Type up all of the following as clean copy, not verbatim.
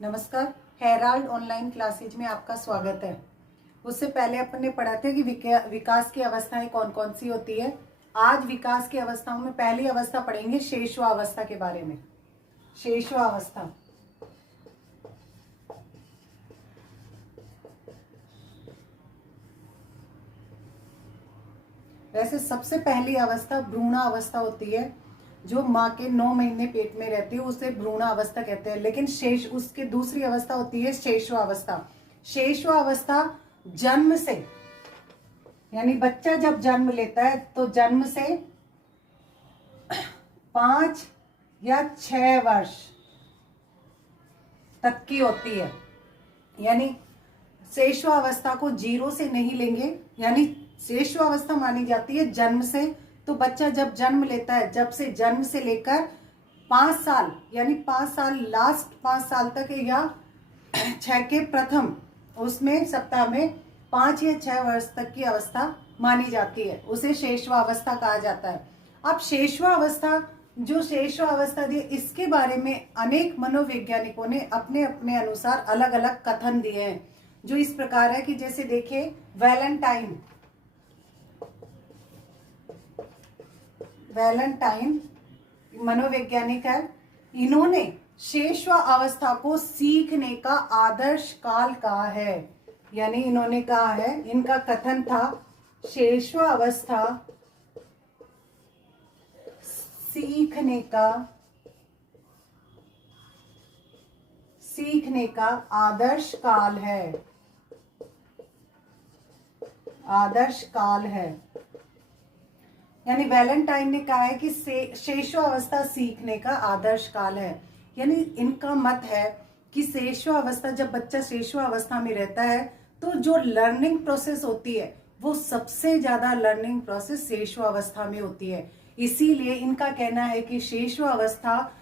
नमस्कार। Herald online classes में आपका स्वागत है। उससे पहले अपन ने पढ़ा था कि विकास की अवस्थाएं कौन कौन सी होती है। आज विकास की अवस्थाओं में पहली अवस्था पढ़ेंगे शेषवावस्था के बारे में। शेषवावस्था वैसे सबसे पहली अवस्था भ्रूणावस्था होती है, जो माँ के 9 महीने पेट में रहती है उसे भ्रूणावस्था कहते हैं। लेकिन शेष उसके दूसरी अवस्था होती है शेषवावस्था। शेषवावस्था जन्म से, यानी बच्चा जब जन्म लेता है तो जन्म से 5 या 6 वर्ष तक की होती है। यानी शेषवावस्था को 0 से नहीं लेंगे, यानी शेषवावस्था मानी जाती है जन्म से। तो बच्चा जब जन्म लेता है, जब से जन्म से लेकर 5 साल, यानी 5 साल, लास्ट 5 साल तक, या 6 के प्रथम उसमें सप्ताह में 5 या 6 वर्ष तक की अवस्था मानी जाती है, उसे शेषवावस्था कहा जाता है। अब शेषवावस्था, जो शेषवावस्था दी, इसके बारे में अनेक मनोवैज्ञानिकों ने अपने अपने अनुसार अलग अलग कथन दिए हैं, जो इस प्रकार है कि जैसे देखिए वैलेंटाइन मनोवैज्ञानिक है। इन्होंने शेषवावस्था को सीखने का आदर्श काल कहा है। यानी इन्होंने कहा है, इनका कथन था, शेषवावस्था सीखने का आदर्श काल है। आदर्श काल है, यानी वैलेंटाइन ने कहा है कि शेषवावस्था सीखने का आदर्श काल है। यानी इनका मत है कि शेषवावस्था, जब बच्चा शेषवावस्था में रहता है तो जो लर्निंग प्रोसेस होती है वो सबसे ज्यादा लर्निंग प्रोसेस शेषवावस्था में होती है। इसीलिए इनका कहना है कि शेषवावस्था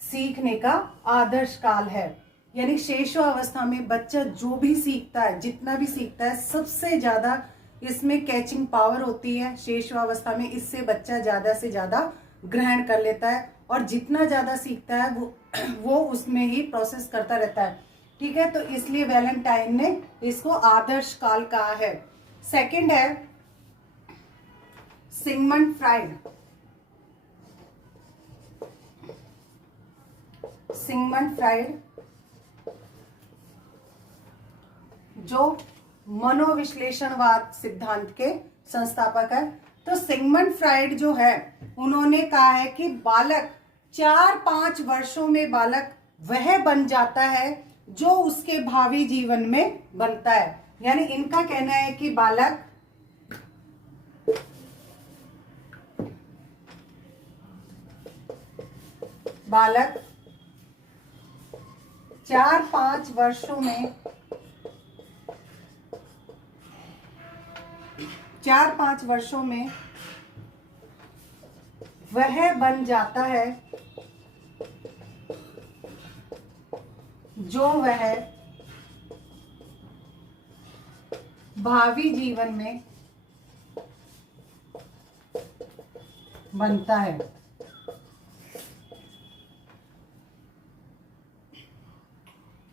सीखने का आदर्श काल है। यानी शेषवावस्था में बच्चा जो भी सीखता है, जितना भी सीखता है, सबसे ज्यादा इसमें कैचिंग पावर होती है शेषवावस्था में। इससे बच्चा ज्यादा से ज्यादा ग्रहण कर लेता है और जितना ज्यादा सीखता है वो उसमें ही प्रोसेस करता रहता है। ठीक है, तो इसलिए वैलेंटाइन ने इसको आदर्श काल कहा है। सेकंड है सिगमंड फ्राइड। सिगमंड फ्राइड जो मनोविश्लेषणवाद सिद्धांत के संस्थापक है। तो सिगमंड फ्राइड जो है, उन्होंने कहा है कि बालक 4-5 वर्षों में बालक वह बन जाता है जो उसके भावी जीवन में बनता है। यानी इनका कहना है कि बालक 4-5 वर्षों में 4-5 वर्षों में वह बन जाता है जो वह भावी जीवन में बनता है।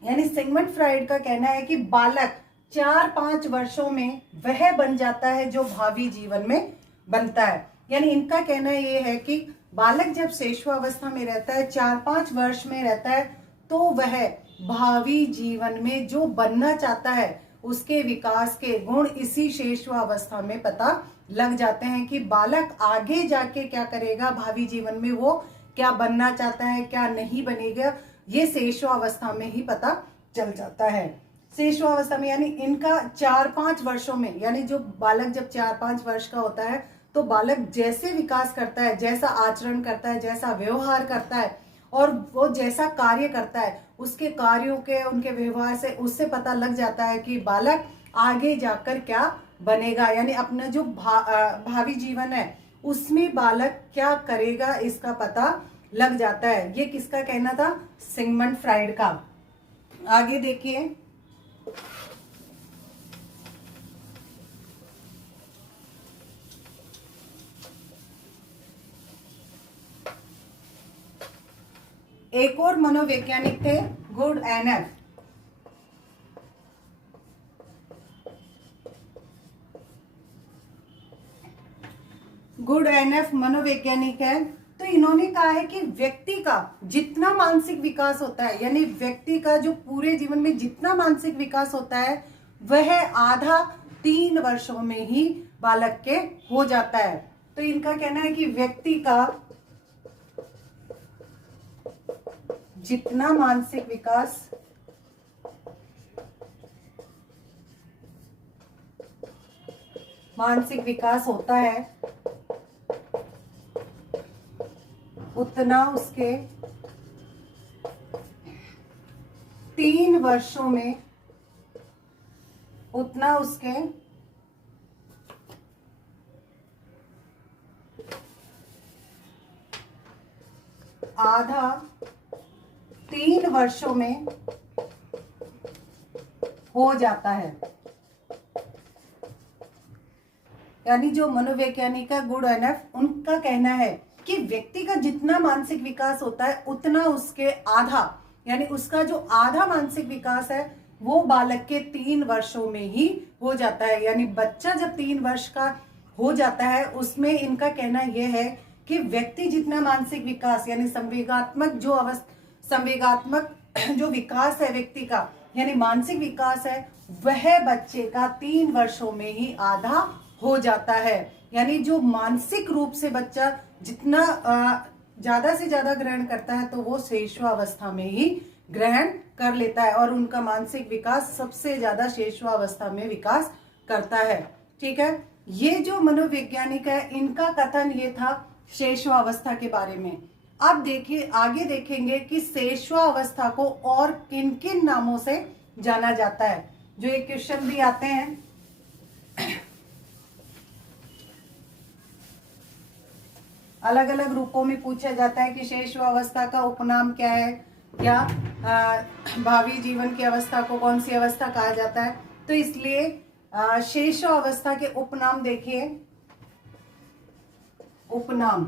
यानी सिगमंड फ्राइड का कहना है कि बालक 4-5 वर्षों में वह बन जाता है जो भावी जीवन में बनता है। यानी इनका कहना ये है कि बालक जब शेषवावस्था में रहता है, 4-5 वर्ष में रहता है, तो वह भावी जीवन में जो बनना चाहता है उसके विकास के गुण इसी शेषवावस्था में पता लग जाते हैं कि बालक आगे जाके क्या करेगा, भावी जीवन में वो क्या बनना चाहता है, क्या नहीं बनेगा, ये शेषवावस्था में ही पता चल जाता है। शेषवावस्था में, यानी इनका 4-5 वर्षों में, यानी जो बालक जब 4-5 वर्ष का होता है तो बालक जैसे विकास करता है, जैसा आचरण करता है, जैसा व्यवहार करता है और वो जैसा कार्य करता है, उसके कार्यों के, उनके व्यवहार से उससे पता लग जाता है कि बालक आगे जाकर क्या बनेगा। यानी अपना जो भावी जीवन है उसमें बालक क्या करेगा इसका पता लग जाता है। ये किसका कहना था? सिगमंड फ्राइड का। आगे देखिए, एक और मनोवैज्ञानिक थे गुड एनएफ, गुड एनएफ मनोवैज्ञानिक है। तो इन्होंने कहा है कि व्यक्ति का जितना मानसिक विकास होता है, यानी व्यक्ति का जो पूरे जीवन में जितना मानसिक विकास होता है वह आधा 3 वर्षों में ही बालक के हो जाता है। तो इनका कहना है कि व्यक्ति का जितना मानसिक विकास होता है उतना उसके 3 वर्षों में, उतना उसके आधा 3 वर्षों में हो जाता है। यानी जो मनोवैज्ञानिक है गुड एनएफ, उनका कहना है कि व्यक्ति का जितना मानसिक विकास होता है उतना उसके आधा, यानी उसका जो आधा मानसिक विकास है वो बालक के 3 वर्षों में ही हो जाता है। यानी बच्चा जब 3 वर्ष का हो जाता है उसमें इनका कहना यह है कि व्यक्ति जितना मानसिक विकास, यानी संवेगात्मक जो विकास है व्यक्ति का, यानी मानसिक विकास है, वह बच्चे का 3 वर्षों में ही आधा हो जाता है। यानी जो मानसिक रूप से बच्चा जितना ज्यादा से ज्यादा ग्रहण करता है तो वो शैशवावस्था में ही ग्रहण कर लेता है, और उनका मानसिक विकास सबसे ज्यादा शैशवावस्था में विकास करता है। ठीक है, ये जो मनोवैज्ञानिक है इनका कथन ये था शैशवावस्था के बारे में। अब देखिए आगे देखेंगे कि शैशवावस्था को और किन किन नामों से जाना जाता है। जो एक क्वेश्चन भी आते हैं, अलग अलग रूपों में पूछा जाता है कि शैशवावस्था का उपनाम क्या है, या भावी जीवन की अवस्था को कौन सी अवस्था कहा जाता है। तो इसलिए शैशवावस्था के उपनाम देखिए, उपनाम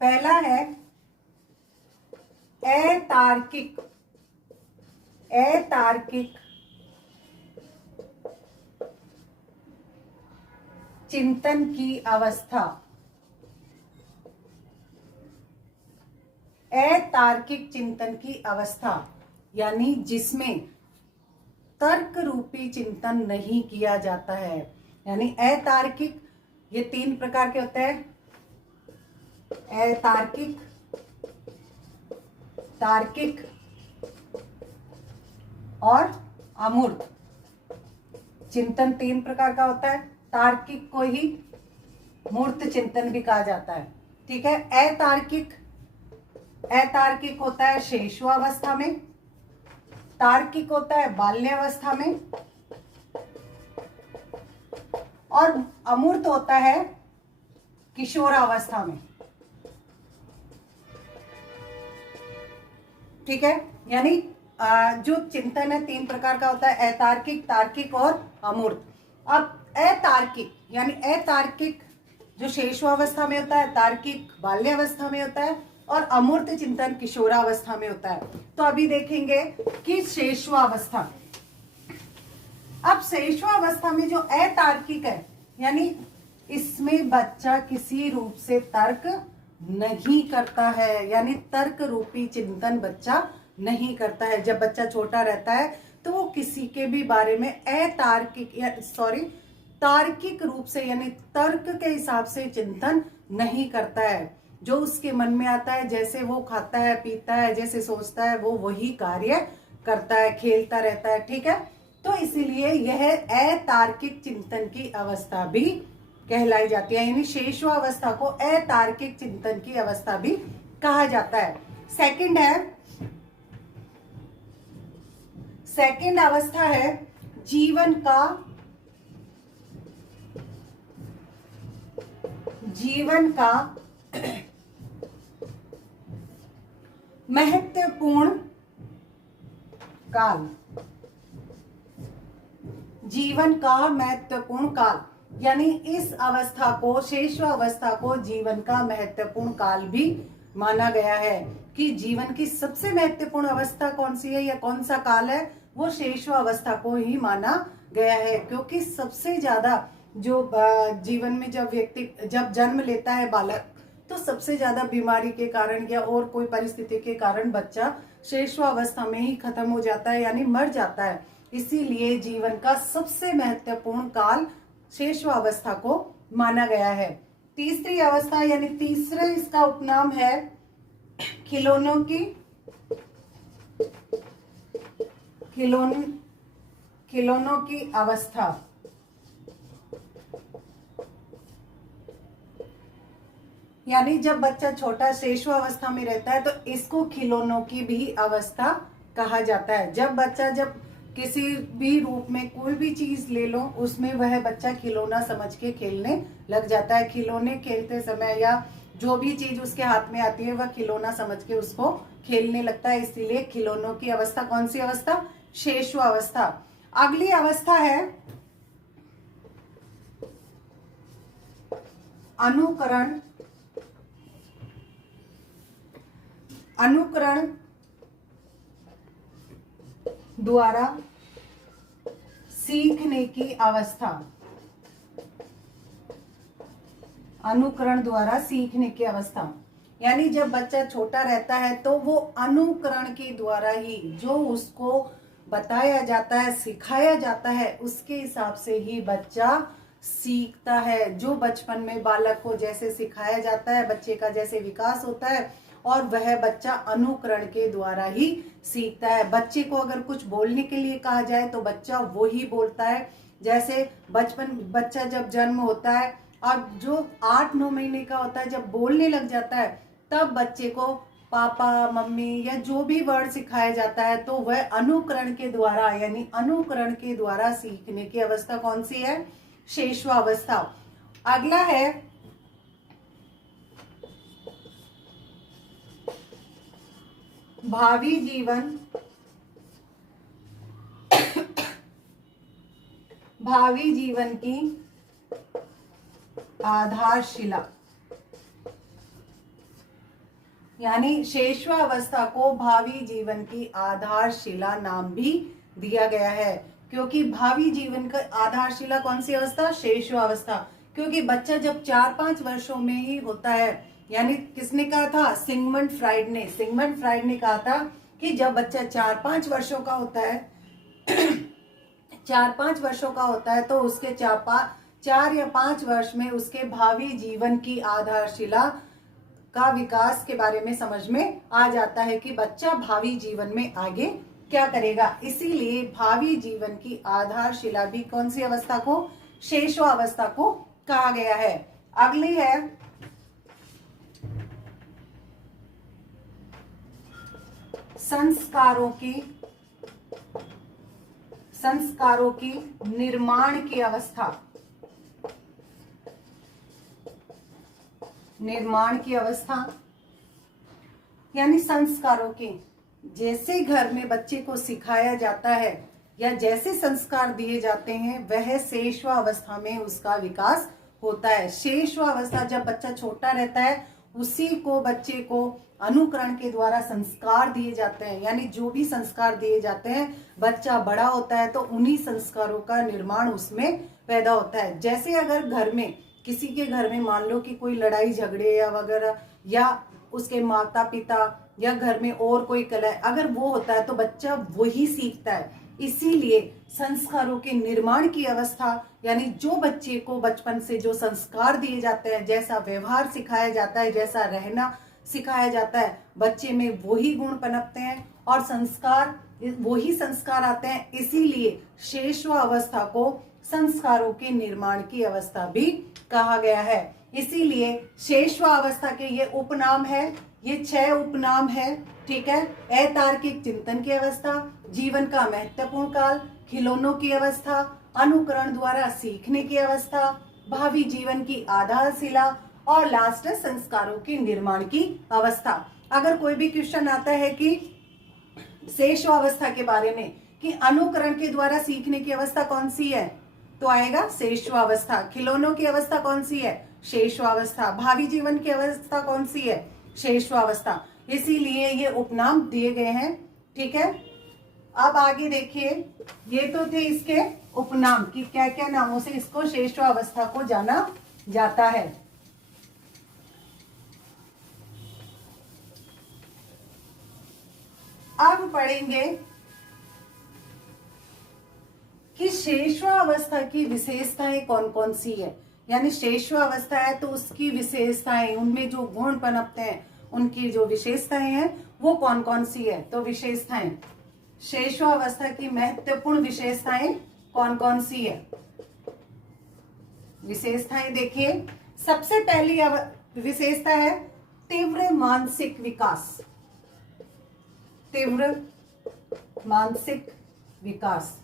पहला है अतार्किक चिंतन की अवस्था। अतार्किक चिंतन की अवस्था यानी जिसमें तर्क रूपी चिंतन नहीं किया जाता है। यानी अतार्किक, ये 3 प्रकार के होते हैं, अतार्किक, तार्किक और अमूर्त चिंतन 3 प्रकार का होता है। तार्किक को ही मूर्त चिंतन भी कहा जाता है। ठीक है, अतार्किक होता है शैशवावस्था में, तार्किक होता है बाल्यावस्था में, और अमूर्त होता है किशोरावस्था में। ठीक है, यानी जो चिंतन है 3 प्रकार का होता है, अतार्किक, तार्किक और अमूर्त। अब अतार्किक यानी अतार्किक जो शैशवावस्था में होता है, तार्किक बाल्यावस्था में होता है, और अमूर्त चिंतन किशोरावस्था में होता है। तो अभी देखेंगे कि शैशवावस्था। अब शैशवावस्था में जो अतार्किक है, यानी इसमें बच्चा किसी रूप से तर्क नहीं करता है, यानी तर्क रूपी चिंतन बच्चा नहीं करता है। जब बच्चा छोटा रहता है तो वो किसी के भी बारे में तार्किक रूप से, यानी तर्क के हिसाब से चिंतन नहीं करता है। जो उसके मन में आता है, जैसे वो खाता है पीता है, जैसे सोचता है, वो वही कार्य करता है, खेलता रहता है। ठीक है, तो इसीलिए यह अतार्किक चिंतन की अवस्था भी कहलाई जाती है। यानी शैशवावस्था को अतार्किक चिंतन की अवस्था भी कहा जाता है। सेकंड अवस्था है जीवन का महत्वपूर्ण काल। जीवन का महत्वपूर्ण काल यानी इस अवस्था को, शेषवावस्था को जीवन का महत्वपूर्ण काल भी माना गया है कि जीवन की सबसे महत्वपूर्ण अवस्था कौन सी है या कौन सा काल है, वो शेषवावस्था को ही माना गया है। क्योंकि सबसे ज्यादा जो जीवन में जब व्यक्ति जब जन्म लेता है बालक, तो सबसे ज्यादा बीमारी के कारण या और कोई परिस्थिति के कारण बच्चा शेषवावस्था में ही खत्म हो जाता है, यानी मर जाता है। इसीलिए जीवन का सबसे महत्वपूर्ण काल शेषवावस्था को माना गया है। तीसरी अवस्था यानी तीसरा इसका उपनाम है खिलौनों की खिलौनों की अवस्था। यानी जब बच्चा छोटा शेषवावस्था में रहता है तो इसको खिलौनों की भी अवस्था कहा जाता है। जब किसी भी रूप में कोई भी चीज ले लो, उसमें वह बच्चा खिलौना समझ के खेलने लग जाता है। खिलौने खेलते समय या जो भी चीज उसके हाथ में आती है वह खिलौना समझ के उसको खेलने लगता है। इसीलिए खिलौनों की अवस्था कौन सी अवस्था? शेषवावस्था। अगली अवस्था है अनुकरण द्वारा सीखने की अवस्था। अनुकरण द्वारा सीखने की अवस्था यानी जब बच्चा छोटा रहता है तो वो अनुकरण के द्वारा ही, जो उसको बताया जाता है, सिखाया जाता है, उसके हिसाब से ही बच्चा सीखता है। जो बचपन में बालक को जैसे सिखाया जाता है, बच्चे का जैसे विकास होता है, और वह बच्चा अनुकरण के द्वारा ही सीखता है। बच्चे को अगर कुछ बोलने के लिए कहा जाए तो बच्चा वो ही बोलता है। जैसे बच्चा जब जन्म होता है और जो 8-9 महीने का होता है, जब बोलने लग जाता है, तब बच्चे को पापा, मम्मी या जो भी वर्ड सिखाया जाता है, तो वह अनुकरण के द्वारा, यानी अनुकरण के द्वारा सीखने की अवस्था कौन सी है? शेषवावस्था। अगला है भावी जीवन की आधारशिला। यानी शेषवावस्था को भावी जीवन की आधारशिला नाम भी दिया गया है। क्योंकि भावी जीवन का आधारशिला कौन सी अवस्था? शेषवावस्था। क्योंकि बच्चा जब 4-5 वर्षों में ही होता है, यानी किसने कहा था? सिगमंड फ्राइड ने कहा था कि जब बच्चा 4-5 वर्षों का होता है 4-5 वर्षों का होता है तो उसके 4 या 5 वर्ष में उसके भावी जीवन की आधारशिला का विकास के बारे में समझ में आ जाता है कि बच्चा भावी जीवन में आगे क्या करेगा। इसीलिए भावी जीवन की आधारशिला भी कौन सी अवस्था को? शेषवावस्था को कहा गया है। अगली है संस्कारों की निर्माण की अवस्था। यानी संस्कारों की, जैसे घर में बच्चे को सिखाया जाता है या जैसे संस्कार दिए जाते हैं, वह शेषवावस्था में उसका विकास होता है। शेषवावस्था जब बच्चा छोटा रहता है, उसी को बच्चे को अनुकरण के द्वारा संस्कार दिए जाते हैं। यानी जो भी संस्कार दिए जाते हैं, बच्चा बड़ा होता है तो उन्हीं संस्कारों का निर्माण उसमें पैदा होता है। जैसे अगर घर में किसी के घर में मान लो कि कोई लड़ाई झगड़े या वगैरह, या उसके माता पिता या घर में और कोई कलह अगर वो होता है तो बच्चा वही सीखता है। इसीलिए संस्कारों के निर्माण की अवस्था, यानी जो बच्चे को बचपन से जो संस्कार दिए जाते हैं, जैसा व्यवहार सिखाया जाता है, जैसा रहना सिखाया जाता है, बच्चे में वही गुण पनपते हैं और वही संस्कार आते हैं। इसीलिए शेषवावस्था को संस्कारों के निर्माण की अवस्था भी कहा गया है। इसीलिए शेषवावस्था के ये उपनाम है, ये 6 उपनाम है। ठीक है, अतार्किक चिंतन की अवस्था, जीवन का महत्वपूर्ण काल, खिलौनों की अवस्था, अनुकरण द्वारा सीखने की अवस्था, भावी जीवन की आधारशिला और लास्ट संस्कारों के निर्माण की अवस्था। अगर कोई भी क्वेश्चन आता है कि शेषवावस्था के बारे में कि अनुकरण के द्वारा सीखने की अवस्था कौन सी है, तो आएगा शेषवावस्था। खिलौनों की अवस्था कौन सी है? शेषवावस्था। भावी जीवन की अवस्था कौन सी है? शेषवावस्था। इसीलिए ये उपनाम दिए गए हैं। ठीक है, अब आगे देखिए, ये तो थे इसके उपनाम कि क्या क्या नामों से इसको शेषवावस्था को जाना जाता है। अब पढ़ेंगे कि शेषवावस्था की विशेषताएं कौन कौन सी है। यानी शेषवावस्था है तो उसकी विशेषताएं, उनमें जो गुण पनपते हैं, उनकी जो विशेषताएं हैं वो कौन कौन सी है। तो विशेषताएं, शेषवावस्था की महत्वपूर्ण विशेषताएं कौन कौन सी है? विशेषताएं देखिए, सबसे पहली विशेषता है तीव्र मानसिक विकास। तीव्र मानसिक विकास।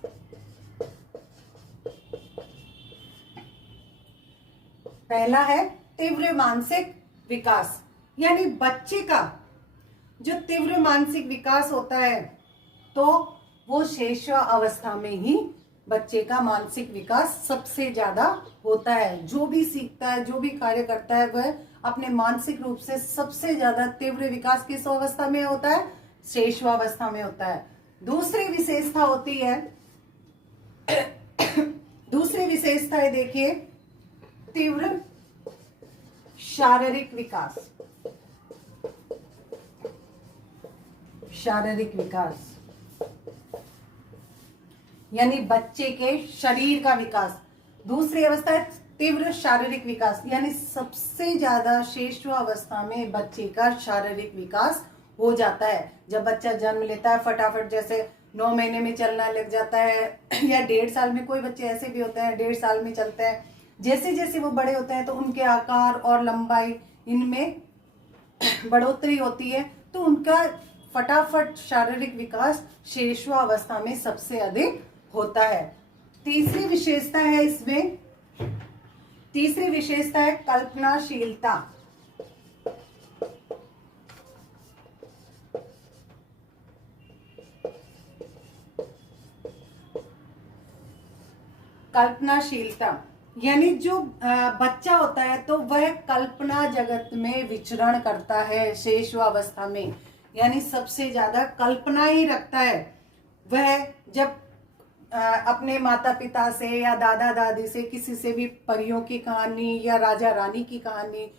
पहला है तीव्र मानसिक विकास, यानी बच्चे का जो तीव्र मानसिक विकास होता है तो वो शेषवावस्था में ही बच्चे का मानसिक विकास सबसे ज्यादा होता है। जो भी सीखता है, जो भी कार्य करता है, वह अपने मानसिक रूप से सबसे ज्यादा तीव्र विकास किस अवस्था में होता है? शेषवावस्था में होता है। दूसरी विशेषता होती है, दूसरी विशेषता है देखिए, तीव्र शारीरिक विकास। शारीरिक विकास यानी बच्चे के शरीर का विकास। दूसरी अवस्था है तीव्र शारीरिक विकास, यानी सबसे ज्यादा शेषवावस्था में बच्चे का शारीरिक विकास हो जाता है। जब बच्चा जन्म लेता है फटाफट, जैसे 9 महीने में चलना लग जाता है या 1.5 साल में, कोई बच्चे ऐसे भी होते हैं 1.5 साल में चलते हैं। जैसे जैसे वो बड़े होते हैं तो उनके आकार और लंबाई इनमें बढ़ोतरी होती है, तो उनका फटाफट शारीरिक विकास शेषवावस्था में सबसे अधिक होता है। तीसरी विशेषता है इसमें, तीसरी विशेषता है कल्पनाशीलता। कल्पनाशीलता यानी जो बच्चा होता है तो वह कल्पना जगत में विचरण करता है शेषवावस्था में, यानी सबसे ज्यादा कल्पना ही रखता है। वह जब अपने माता पिता से या दादा दादी से, किसी से भी परियों की कहानी या राजा रानी की कहानी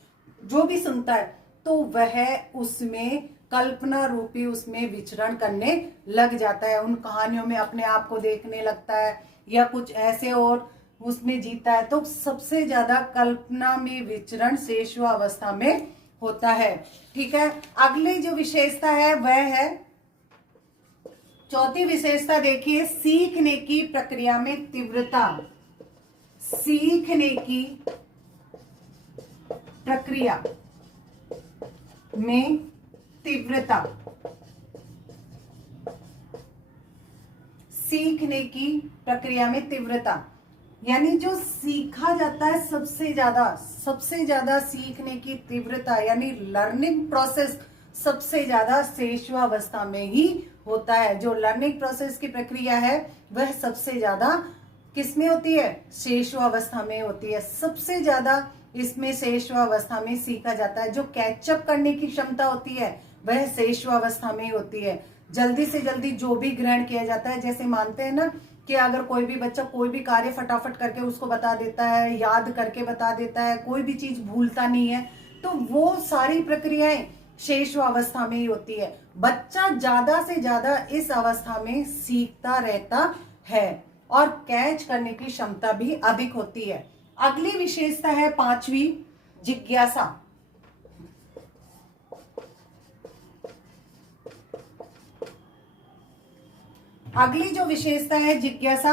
जो भी सुनता है, तो वह उसमें कल्पना रूपी उसमें विचरण करने लग जाता है। उन कहानियों में अपने आप को देखने लगता है या कुछ ऐसे और उसमें जीता है। तो सबसे ज्यादा कल्पना में विचरण शेषवावस्था में होता है। ठीक है, अगली जो विशेषता है वह है, चौथी विशेषता देखिए, सीखने की प्रक्रिया में तीव्रता। सीखने की प्रक्रिया में तीव्रता। सीखने की प्रक्रिया में तीव्रता यानी जो सीखा जाता है सबसे ज्यादा सीखने की तीव्रता यानी लर्निंग प्रोसेस सबसे ज्यादा शेषवावस्था में ही होता है। जो लर्निंग प्रोसेस की प्रक्रिया है वह सबसे ज्यादा किसमें होती है? शेषवावस्था में होती है। सबसे ज्यादा इसमें शेषवावस्था में सीखा जाता है। जो कैचअप करने की क्षमता होती है वह शेषवावस्था में होती है। जल्दी से जल्दी जो भी ग्रहण किया जाता है, जैसे मानते हैं ना कि अगर कोई भी बच्चा कोई भी कार्य फटाफट करके उसको बता देता है, याद करके बता देता है, कोई भी चीज भूलता नहीं है, तो वो सारी प्रक्रियाएं शेषवावस्था में ही होती है। बच्चा ज्यादा से ज्यादा इस अवस्था में सीखता रहता है और कैच करने की क्षमता भी अधिक होती है। अगली विशेषता है पांचवी, जिज्ञासा। अगली जो विशेषता है जिज्ञासा,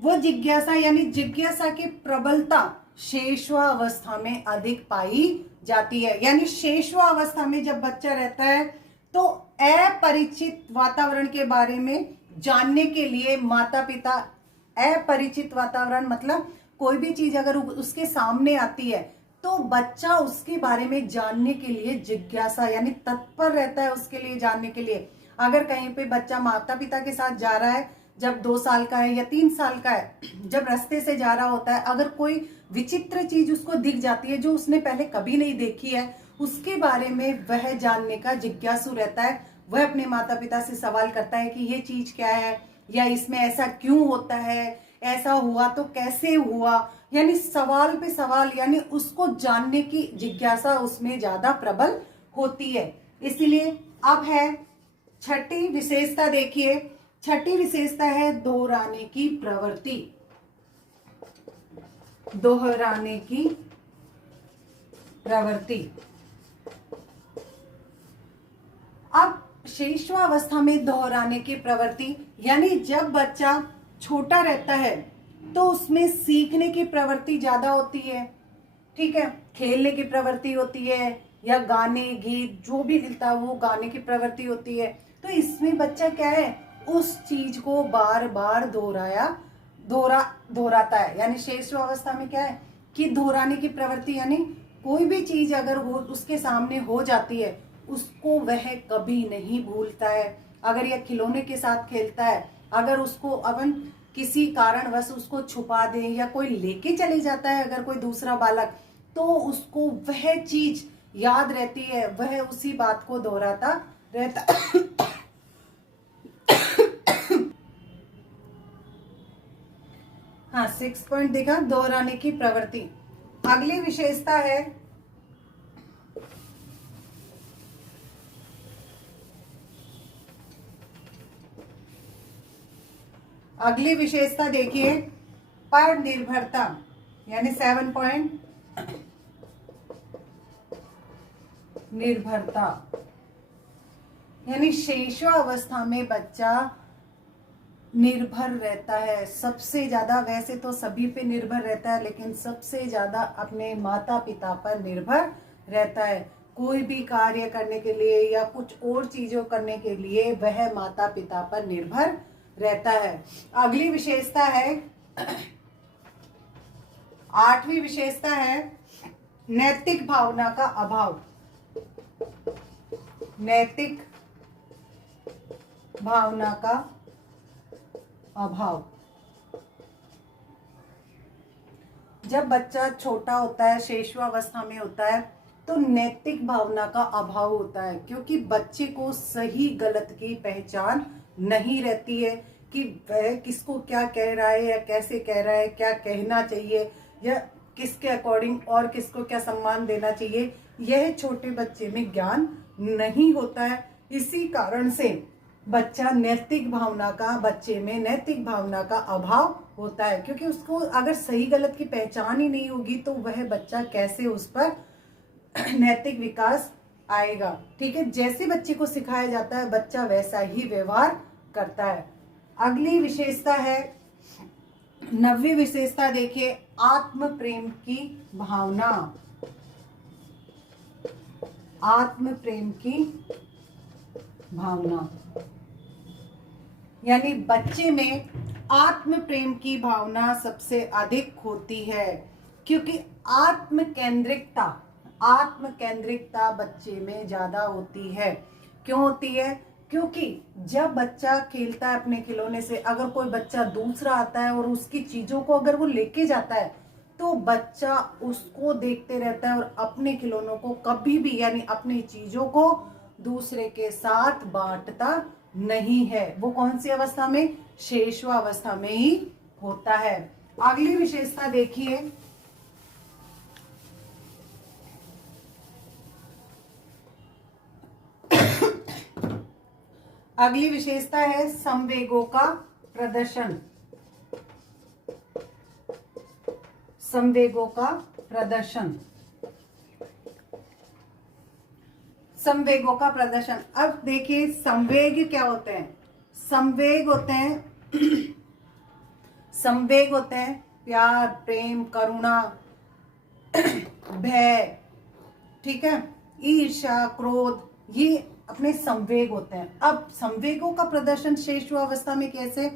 वो जिज्ञासा यानी जिज्ञासा की प्रबलता शेषवावस्था में अधिक पाई जाती है। यानी शेषवावस्था में जब बच्चा रहता है तो अपरिचित वातावरण के बारे में जानने के लिए माता पिता, अपरिचित वातावरण मतलब कोई भी चीज अगर उसके सामने आती है तो बच्चा उसके बारे में जानने के लिए जिज्ञासा यानी तत्पर रहता है उसके लिए जानने के लिए। अगर कहीं पे बच्चा माता पिता के साथ जा रहा है जब 2 साल का है या 3 साल का है, जब रास्ते से जा रहा होता है, अगर कोई विचित्र चीज उसको दिख जाती है जो उसने पहले कभी नहीं देखी है, उसके बारे में वह जानने का जिज्ञासु रहता है। वह अपने माता पिता से सवाल करता है कि ये चीज क्या है, या इसमें ऐसा क्यों होता है, ऐसा हुआ तो कैसे हुआ, यानी सवाल पे सवाल, यानी उसको जानने की जिज्ञासा उसमें ज्यादा प्रबल होती है। इसीलिए अब है छठी विशेषता, देखिए छठी विशेषता है दोहराने की प्रवृत्ति। दोहराने की प्रवृत्ति। अब शैशवावस्था में दोहराने की प्रवृत्ति, यानी जब बच्चा छोटा रहता है तो उसमें सीखने की प्रवृत्ति ज्यादा होती है, ठीक है, खेलने की प्रवृत्ति होती है, या गाने गीत जो भी मिलता है वो गाने की प्रवृत्ति होती है। तो इसमें बच्चा क्या है, उस चीज को बार बार दोहराता है। यानी शैशवावस्था में क्या है कि दोहराने की प्रवृत्ति, यानी कोई भी चीज अगर वो उसके सामने हो जाती है उसको वह कभी नहीं भूलता है। अगर यह खिलौने के साथ खेलता है, अगर उसको अपन किसी कारणवश उसको छुपा दे या कोई लेके चले जाता है अगर कोई दूसरा बालक, तो उसको वह चीज याद रहती है, वह उसी बात को दोहराता रहता। हाँ, 6 पॉइंट देखा, दोहराने की प्रवृत्ति। अगली विशेषता है देखिए पर निर्भरता, यानी 7 पॉइंट निर्भरता। यानी शैशवावस्था में बच्चा निर्भर रहता है सबसे ज्यादा। वैसे तो सभी पे निर्भर रहता है, लेकिन सबसे ज्यादा अपने माता पिता पर निर्भर रहता है। कोई भी कार्य करने के लिए या कुछ और चीजों करने के लिए वह माता पिता पर निर्भर रहता है। अगली विशेषता है 8वीं विशेषता है नैतिक भावना का अभाव। नैतिक भावना का अभाव। जब बच्चा छोटा होता है, शैशवावस्था में होता है, तो नैतिक भावना का अभाव होता है, क्योंकि बच्चे को सही गलत की पहचान नहीं रहती है कि वह किसको क्या कह रहा है या कैसे कह रहा है, क्या कहना चाहिए या किसके अकॉर्डिंग और किसको क्या सम्मान देना चाहिए, यह छोटे बच्चे में ज्ञान नहीं होता है। इसी कारण से बच्चे में नैतिक भावना का अभाव होता है, क्योंकि उसको अगर सही गलत की पहचान ही नहीं होगी तो वह बच्चा कैसे उस पर नैतिक विकास आएगा। ठीक है, जैसे बच्चे को सिखाया जाता है बच्चा वैसा ही व्यवहार करता है। अगली विशेषता है 9वीं विशेषता, देखिए आत्म प्रेम की भावना। आत्म प्रेम की भावना, यानी बच्चे में आत्म प्रेम की भावना सबसे अधिक होती है, क्योंकि आत्म केंद्रिकता बच्चे में ज्यादा होती है। क्यों होती है? क्योंकि जब बच्चा खेलता है अपने खिलौने से, अगर कोई बच्चा दूसरा आता है और उसकी चीजों को अगर वो लेके जाता है तो बच्चा उसको देखते रहता है और अपने खिलौनों को कभी भी, यानी अपनी चीजों को दूसरे के साथ बांटता नहीं है। वो कौन सी अवस्था में? शैशवावस्था में ही होता है। अगली विशेषता देखिए अगली विशेषता है संवेगों का प्रदर्शन। संवेगों का प्रदर्शन। संवेगों का प्रदर्शन। अब देखिए संवेग क्या होते हैं? संवेग होते हैं प्यार, प्रेम, करुणा, भय, ठीक है, ईर्ष्या, क्रोध, ये अपने संवेग होते हैं। अब संवेगों का प्रदर्शन शैशवावस्था में कैसे?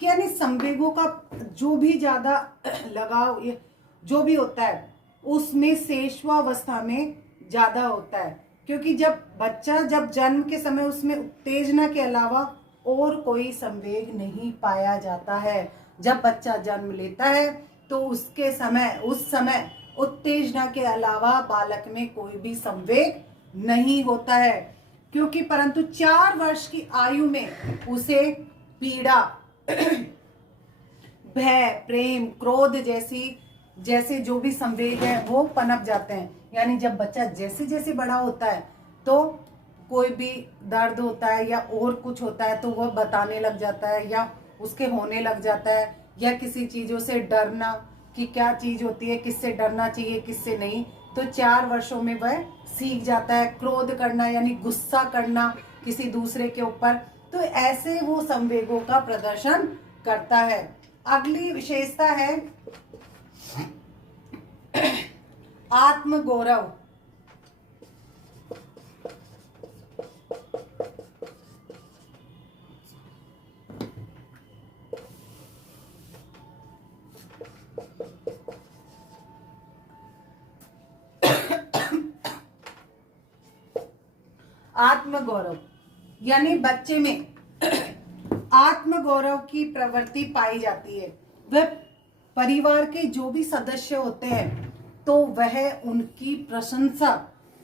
कि यानी संवेगों का जो भी ज्यादा लगाव जो भी होता है उसमें शैशवावस्था में ज्यादा होता है, क्योंकि जब बच्चा जन्म के समय उसमें उत्तेजना के अलावा और कोई संवेग नहीं पाया जाता है। जब बच्चा जन्म लेता है तो उस समय उत्तेजना के अलावा बालक में कोई भी संवेग नहीं होता है, क्योंकि परंतु 4 वर्ष की आयु में उसे पीड़ा, भय, प्रेम, क्रोध जैसे जो भी संवेग है वो पनप जाते हैं। यानी जब बच्चा जैसे जैसे बड़ा होता है तो कोई भी दर्द होता है या और कुछ होता है तो वह बताने लग जाता है या उसके होने लग जाता है, या किसी चीजों से डरना कि क्या चीज होती है, किससे डरना चाहिए किससे नहीं, तो 4 वर्षों में वह सीख जाता है। क्रोध करना यानी गुस्सा करना किसी दूसरे के ऊपर, तो ऐसे वो संवेगों का प्रदर्शन करता है। अगली विशेषता है आत्मगौरव। आत्मगौरव यानी बच्चे में आत्मगौरव की प्रवृत्ति पाई जाती है। वह परिवार के जो भी सदस्य होते हैं तो वह उनकी प्रशंसा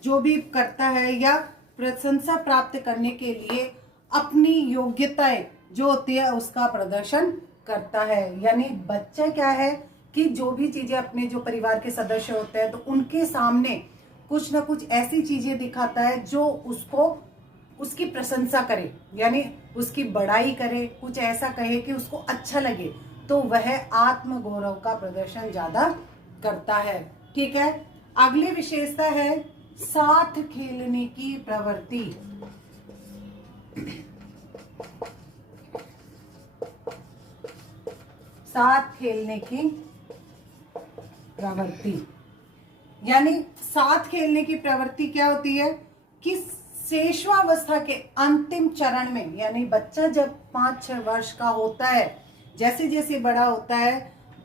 जो भी करता है या प्रशंसा प्राप्त करने के लिए अपनी योग्यताएं जो होती है उसका प्रदर्शन करता है। यानी बच्चा क्या है कि जो भी चीजें अपने जो परिवार के सदस्य होते हैं तो उनके सामने कुछ ना कुछ ऐसी चीजें दिखाता है जो उसकी प्रशंसा करे, यानी उसकी बड़ाई करे, कुछ ऐसा कहे कि उसको अच्छा लगे, तो वह आत्मगौरव का प्रदर्शन ज्यादा करता है। ठीक है। अगली विशेषता है साथ खेलने की प्रवृत्ति। साथ खेलने की प्रवृत्ति यानी साथ खेलने की प्रवृत्ति क्या होती है कि शैशवावस्था के अंतिम चरण में, यानी बच्चा जब 5-6 वर्ष का होता है, जैसे जैसे बड़ा होता है,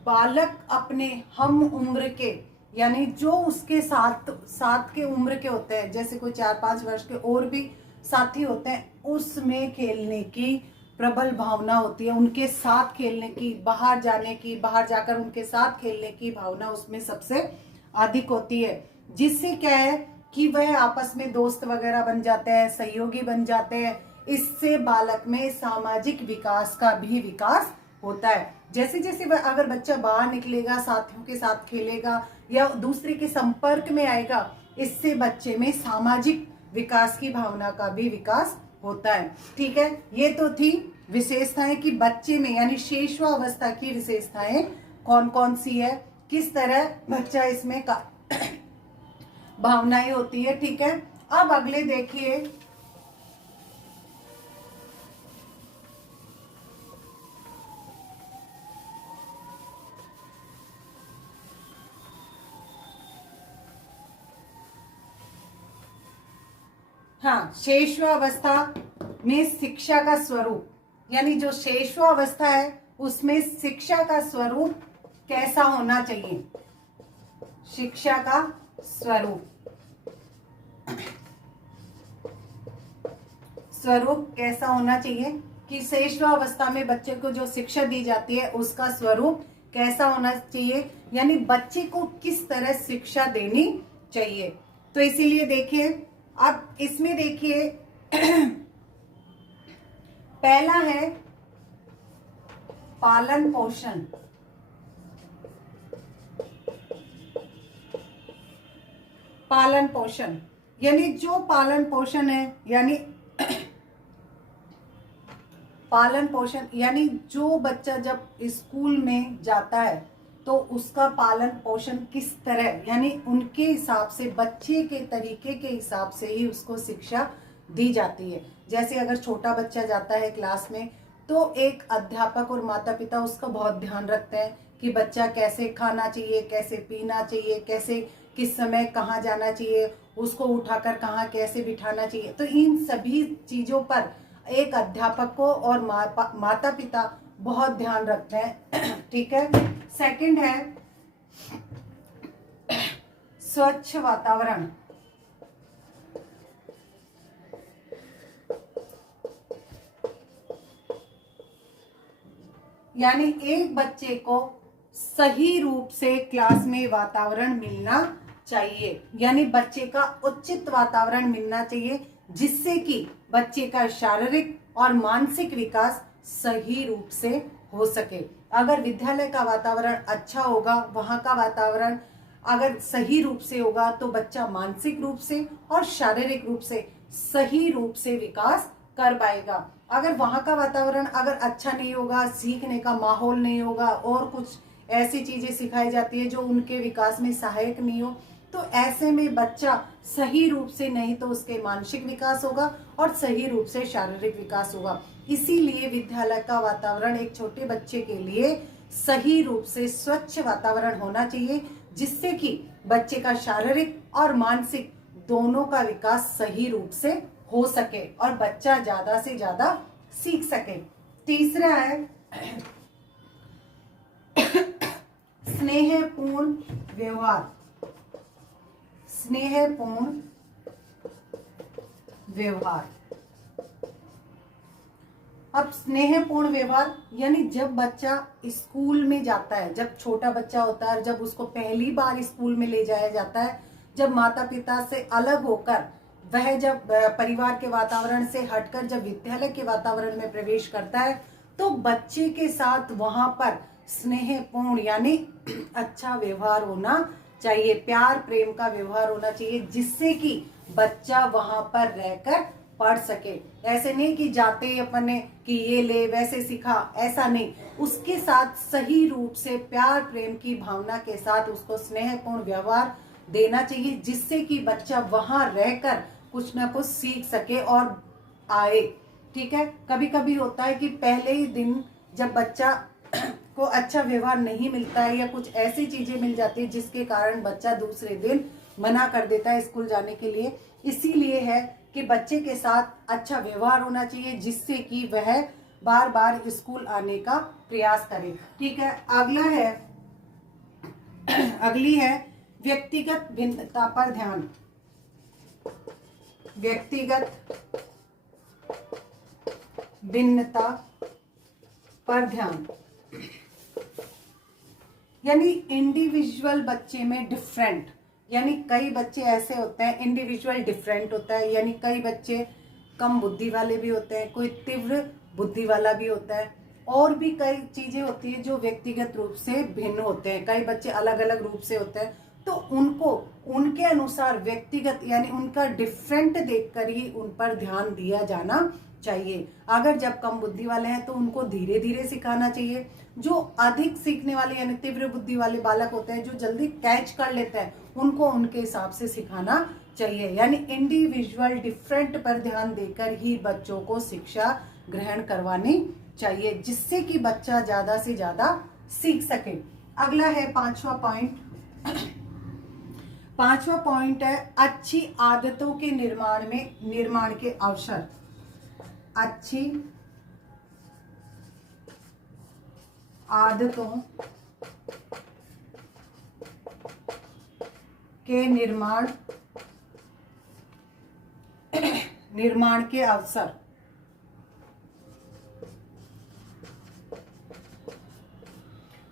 बालक अपने हम उम्र के यानी जो उसके साथ के उम्र के होते हैं, जैसे कोई 4-5 वर्ष के और भी साथी होते हैं, उसमें खेलने की प्रबल भावना होती है। उनके साथ खेलने की, बाहर जाने की, बाहर जाकर उनके साथ खेलने की भावना उसमें सबसे अधिक होती है, जिससे क्या है कि वह आपस में दोस्त वगैरह बन जाते हैं, सहयोगी बन जाते हैं। इससे बालक में सामाजिक विकास का भी विकास होता है। जैसे जैसे वह अगर बच्चा बाहर निकलेगा, साथियों के साथ खेलेगा या दूसरे के संपर्क में आएगा, इससे बच्चे में सामाजिक विकास की भावना का भी विकास होता है। ठीक है। ये तो थी विशेषताएं कि बच्चे में यानी शैशवावस्था की विशेषताएं कौन कौन सी है, किस तरह बच्चा इसमें भावनाएं होती है। ठीक है। अब अगले देखिए हाँ, शैशवावस्था में शिक्षा का स्वरूप, यानी जो शैशवावस्था है उसमें शिक्षा का स्वरूप कैसा होना चाहिए। शिक्षा का स्वरूप कैसा होना चाहिए कि शैशवावस्था में बच्चे को जो शिक्षा दी जाती है उसका स्वरूप कैसा होना चाहिए, यानी बच्चे को किस तरह शिक्षा देनी चाहिए। तो इसीलिए देखिए, अब इसमें देखिए पहला है पालन पोषण। पालन पोषण यानी जो पालन पोषण है, यानी पालन पोषण यानी जो बच्चा जब स्कूल में जाता है तो उसका पालन पोषण किस तरह, यानी उनके हिसाब से, बच्चे के तरीके के हिसाब से ही उसको शिक्षा दी जाती है। जैसे अगर छोटा बच्चा जाता है क्लास में तो एक अध्यापक और माता पिता उसका बहुत ध्यान रखते हैं कि बच्चा कैसे खाना चाहिए, कैसे पीना चाहिए, कैसे किस समय कहाँ जाना चाहिए, उसको उठाकर कहाँ कैसे बिठाना चाहिए। तो इन सभी चीजों पर एक अध्यापक को और माता पिता बहुत ध्यान रखते हैं। ठीक है। सेकंड है स्वच्छ वातावरण। यानी एक बच्चे को सही रूप से क्लास में वातावरण मिलना चाहिए, यानी बच्चे का उचित वातावरण मिलना चाहिए, जिससे कि बच्चे का शारीरिक और मानसिक विकास सही रूप से हो सके। अगर विद्यालय का वातावरण अच्छा होगा, वहां का वातावरण अगर सही रूप से होगा, तो बच्चा मानसिक रूप से और शारीरिक रूप से सही रूप से विकास कर पाएगा। अगर वहां का वातावरण अगर अच्छा नहीं होगा, सीखने का माहौल नहीं होगा और कुछ ऐसी चीजें सिखाई जाती है जो उनके विकास में सहायक नहीं हो, तो ऐसे में बच्चा सही रूप से नहीं तो उसके मानसिक विकास होगा और सही रूप से शारीरिक विकास होगा। इसीलिए विद्यालय का वातावरण एक छोटे बच्चे के लिए सही रूप से स्वच्छ वातावरण होना चाहिए, जिससे कि बच्चे का शारीरिक और मानसिक दोनों का विकास सही रूप से हो सके और बच्चा ज्यादा से ज्यादा सीख सके। तीसरा है स्नेहपूर्ण व्यवहार। स्नेहपूर्ण व्यवहार। अब स्नेहपूर्ण व्यवहार यानी जब बच्चा स्कूल में जाता है, जब छोटा बच्चा होता है, जब उसको पहली बार स्कूल में ले जाया जाता है, जब माता पिता से अलग होकर वह जब परिवार के वातावरण से हटकर जब विद्यालय के वातावरण में प्रवेश करता है, तो बच्चे के साथ वहां पर स्नेहपूर्ण यानी अच्छा व्यवहार होना चाहिए, प्यार प्रेम का व्यवहार होना चाहिए, जिससे कि बच्चा वहां पर रहकर पढ़ सके। ऐसे नहीं कि जाते ही अपन ने कि ये ले वैसे सिखा, ऐसा नहीं। उसके साथ सही रूप से प्यार प्रेम की भावना के साथ उसको स्नेहपूर्ण व्यवहार देना चाहिए, जिससे कि बच्चा वहां रहकर कुछ ना कुछ सीख सके और आए। ठीक है, कभी कभी होता है कि पहले ही दिन जब बच्चा को अच्छा व्यवहार नहीं मिलता है या कुछ ऐसी चीजें मिल जाती है जिसके कारण बच्चा दूसरे दिन मना कर देता है स्कूल जाने के लिए। इसीलिए है कि बच्चे के साथ अच्छा व्यवहार होना चाहिए, जिससे कि वह बार बार स्कूल आने का प्रयास करे। ठीक है, अगली है व्यक्तिगत भिन्नता पर ध्यान। व्यक्तिगत भिन्नता पर ध्यान यानी इंडिविजुअल बच्चे में डिफरेंट, यानी कई बच्चे ऐसे होते हैं, इंडिविजुअल डिफरेंट होता है, यानी कई बच्चे कम बुद्धि वाले भी होते हैं, कोई तीव्र बुद्धि वाला भी होता है, और भी कई चीजें होती है जो व्यक्तिगत रूप से भिन्न होते हैं। कई बच्चे अलग अलग रूप से होते हैं, तो उनको उनके अनुसार व्यक्तिगत यानी उनका डिफरेंट देखकर ही उन पर ध्यान दिया जाना चाहिए। अगर जब कम बुद्धि वाले हैं तो उनको धीरे धीरे सिखाना चाहिए। जो अधिक सीखने वाले यानी तीव्र बुद्धि वाले बालक होते हैं, जो जल्दी कैच कर लेते हैं, उनको उनके हिसाब से सिखाना चाहिए। यानी इंडिविजुअल डिफरेंट पर ध्यान देकर ही बच्चों को शिक्षा ग्रहण करवानी चाहिए, जिससे कि बच्चा ज्यादा से ज्यादा सीख सके। अगला है पांचवा पॉइंट। पांचवा पॉइंट है अच्छी आदतों के निर्माण के अवसर। अच्छी आदतों के निर्माण के अवसर।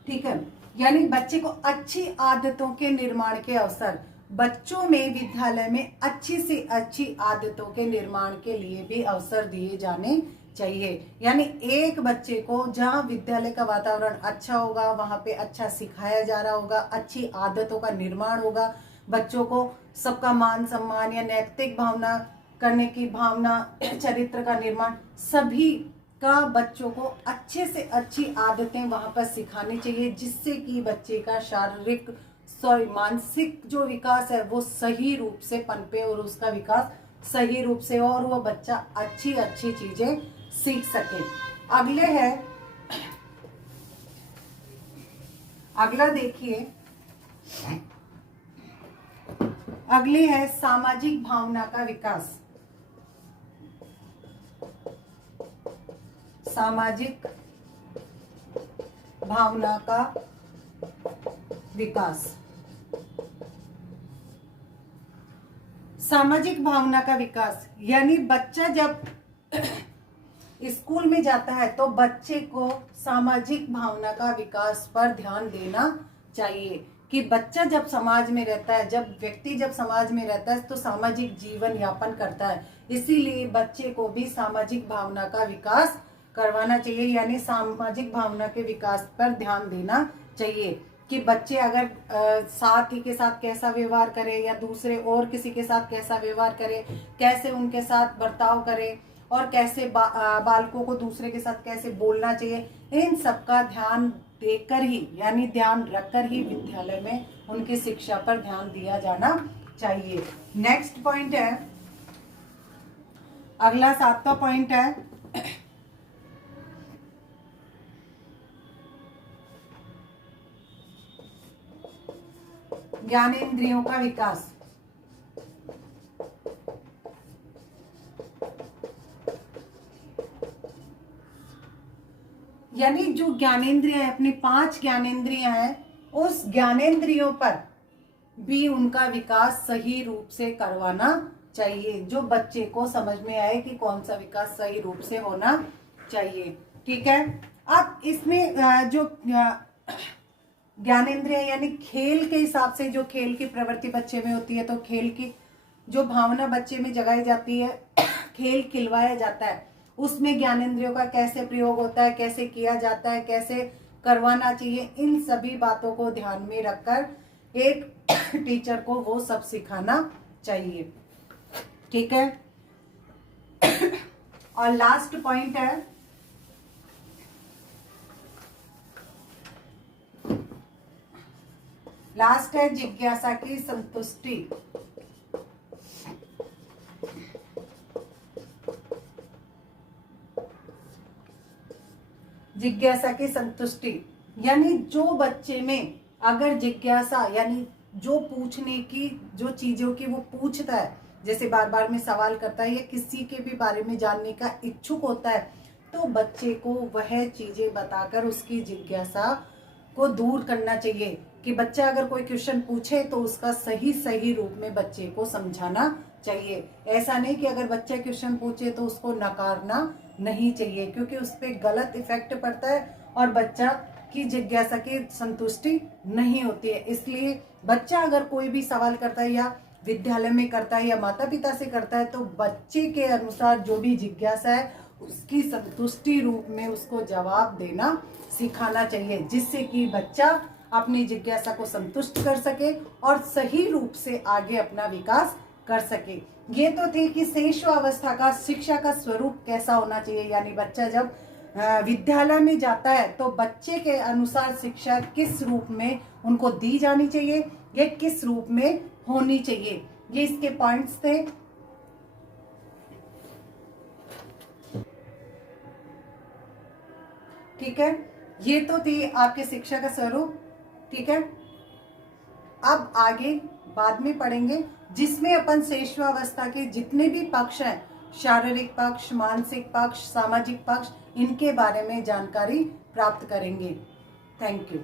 ठीक है, यानी बच्चे को अच्छी आदतों के निर्माण के अवसर। बच्चों में विद्यालय में अच्छी से अच्छी आदतों के निर्माण के लिए भी अवसर दिए जाने चाहिए। यानी एक बच्चे को जहाँ विद्यालय का वातावरण अच्छा होगा, वहां पे अच्छा सिखाया जा रहा होगा, अच्छी आदतों का निर्माण होगा, बच्चों को सबका मान सम्मान या नैतिक भावना करने की भावना, चरित्र का निर्माण, सभी का बच्चों को अच्छे से अच्छी आदतें वहां पर सिखानी चाहिए, जिससे कि बच्चे का शारीरिक मानसिक जो विकास है वो सही रूप से पनपे और उसका विकास सही रूप से हो और वो बच्चा अच्छी अच्छी चीजें सीख सके। अगला देखिए, अगली है सामाजिक भावना का विकास। सामाजिक भावना का विकास। सामाजिक भावना का विकास यानी बच्चा जब स्कूल में जाता है तो बच्चे को सामाजिक भावना का विकास पर ध्यान देना चाहिए कि बच्चा जब समाज में रहता है, जब व्यक्ति जब समाज में रहता है तो सामाजिक जीवन यापन करता है। इसीलिए बच्चे को भी सामाजिक भावना का विकास करवाना चाहिए, यानी सामाजिक भावना के विकास पर ध्यान देना चाहिए कि बच्चे अगर साथी के साथ कैसा व्यवहार करे या दूसरे और किसी के साथ कैसा व्यवहार करे, कैसे उनके साथ बर्ताव करे और कैसे बालकों को दूसरे के साथ कैसे बोलना चाहिए, इन सब का ध्यान देकर ही, यानी ध्यान रखकर ही विद्यालय में उनकी शिक्षा पर ध्यान दिया जाना चाहिए। नेक्स्ट पॉइंट है, अगला 7वां पॉइंट है ज्ञानेंद्रियों का विकास। यानी जो ज्ञानेंद्रियां अपने 5 ज्ञानेंद्रियां हैं, उस ज्ञानेंद्रियों पर भी उनका विकास सही रूप से करवाना चाहिए, जो बच्चे को समझ में आए कि कौन सा विकास सही रूप से होना चाहिए। ठीक है, अब इसमें जो ज्ञानेंद्रियां यानी खेल के हिसाब से, जो खेल की प्रवृत्ति बच्चे में होती है तो खेल की जो भावना बच्चे में जगाई जाती है, खेल खिलवाया जाता है, उसमें ज्ञानेंद्रियों का कैसे प्रयोग होता है, कैसे किया जाता है, कैसे करवाना चाहिए, इन सभी बातों को ध्यान में रखकर एक टीचर को वो सब सिखाना चाहिए। ठीक है, और लास्ट पॉइंट है जिज्ञासा की संतुष्टि। जिज्ञासा की संतुष्टि यानी जो बच्चे में अगर जिज्ञासा यानी जो पूछने की, जो चीजों की वो पूछता है, जैसे बार बार में सवाल करता है या किसी के भी बारे में जानने का इच्छुक होता है, तो बच्चे को वह चीजें बताकर उसकी जिज्ञासा को दूर करना चाहिए कि बच्चा अगर कोई क्वेश्चन पूछे तो उसका सही रूप में बच्चे को समझाना चाहिए। ऐसा नहीं कि अगर बच्चा क्वेश्चन पूछे तो उसको नकारना नहीं चाहिए, क्योंकि उस पर गलत इफेक्ट पड़ता है और बच्चा की जिज्ञासा की संतुष्टि नहीं होती है। इसलिए बच्चा अगर कोई भी सवाल करता है या विद्यालय में करता है या माता पिता से करता है, तो बच्चे के अनुसार जो भी जिज्ञासा है उसकी संतुष्टि रूप में उसको जवाब देना सिखाना चाहिए, जिससे कि बच्चा अपनी जिज्ञासा को संतुष्ट कर सके और सही रूप से आगे अपना विकास कर सके। ये तो थे कि शिशुअवस्था का शिक्षा का स्वरूप कैसा होना चाहिए, यानी बच्चा जब विद्यालय में जाता है तो बच्चे के अनुसार शिक्षा किस रूप में उनको दी जानी चाहिए, ये किस रूप में होनी चाहिए, ये इसके पॉइंट्स थे। ठीक है, ये तो थी आपके शिक्षा का स्वरूप। ठीक है, अब आगे बाद में पढ़ेंगे जिसमें अपन शिशुअवस्था के जितने भी पक्ष हैं, शारीरिक पक्ष, मानसिक पक्ष, सामाजिक पक्ष, इनके बारे में जानकारी प्राप्त करेंगे। Thank you.